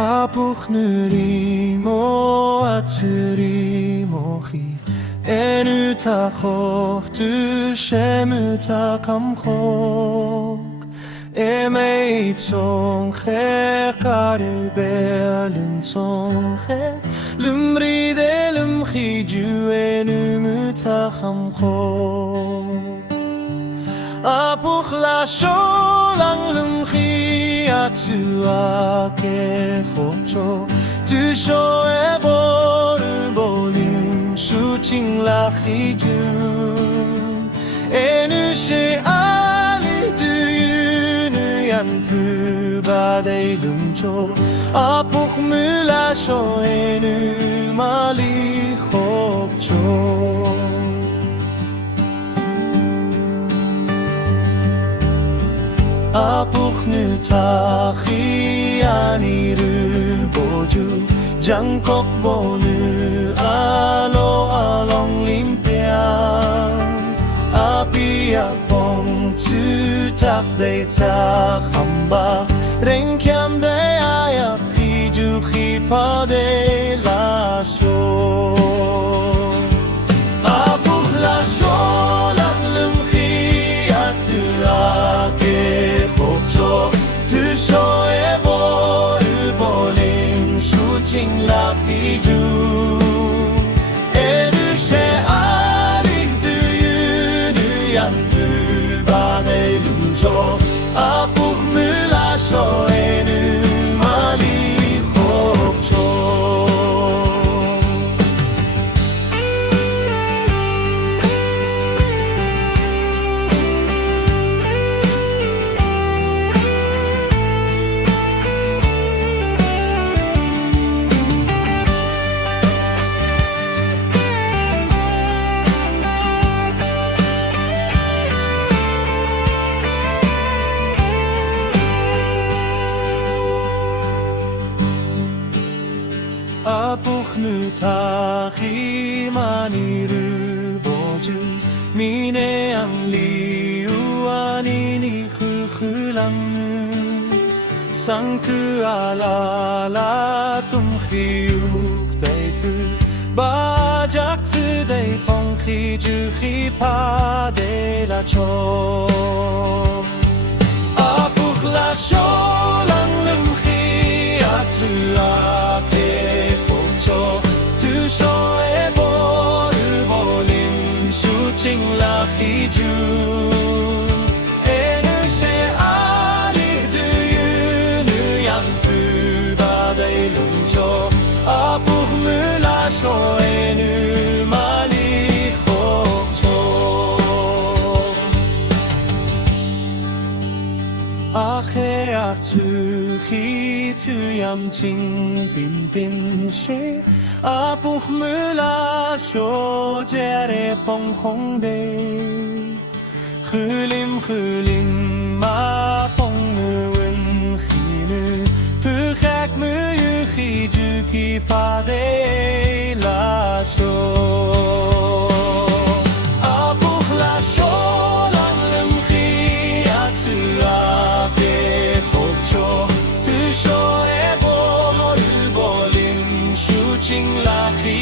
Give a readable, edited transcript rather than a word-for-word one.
הפוך נרימו עצרימו חי אין תחוך תשם תקמחוק אמי צונחה קרבה לצונחה למריד למחי ג'ואנו מתחמחוק הפוך לשולן למחי עצועה כחופשו תשוע בורבולים שוטים לחידון אינו שאלי דוינו ינפו בדי למצו הפוך מלשו אינו מלי חופשו הפוך נתחי אני רבודו Jangkok bonu alo along limpiang api apong tu tak de ta khamba reng kyam de ayap khi ju khi pa de la so apuk la so lang lum khi atu a ke phokcho tu so e bo Ching la piju Edu she arik du yu du yan tu ba de lumso Apuk mula so edu mali hokcho Apuk nutahi maniru boju Mine ang liu anini khukhulangnu Sangku alala tumkhiyuk deiku Bajak tu dei pongki juhi pa de la cho Apuk la sholang lumhi atu ake Tu so e boru bolim shooting la hiju Enu se ali du yu nu yang pu ba de lumjo Apuk mula so enu mali hokcho Ache atu hi tu yam ching bin bin she Apuk mula so jere pong hong de Khulim ma pong nuwen khinu Pu khak mu yu khi ju ki pa de la so Apuk la so lang lem khi atu a ke hokcho Tu so e bo lu bolim Ching la khi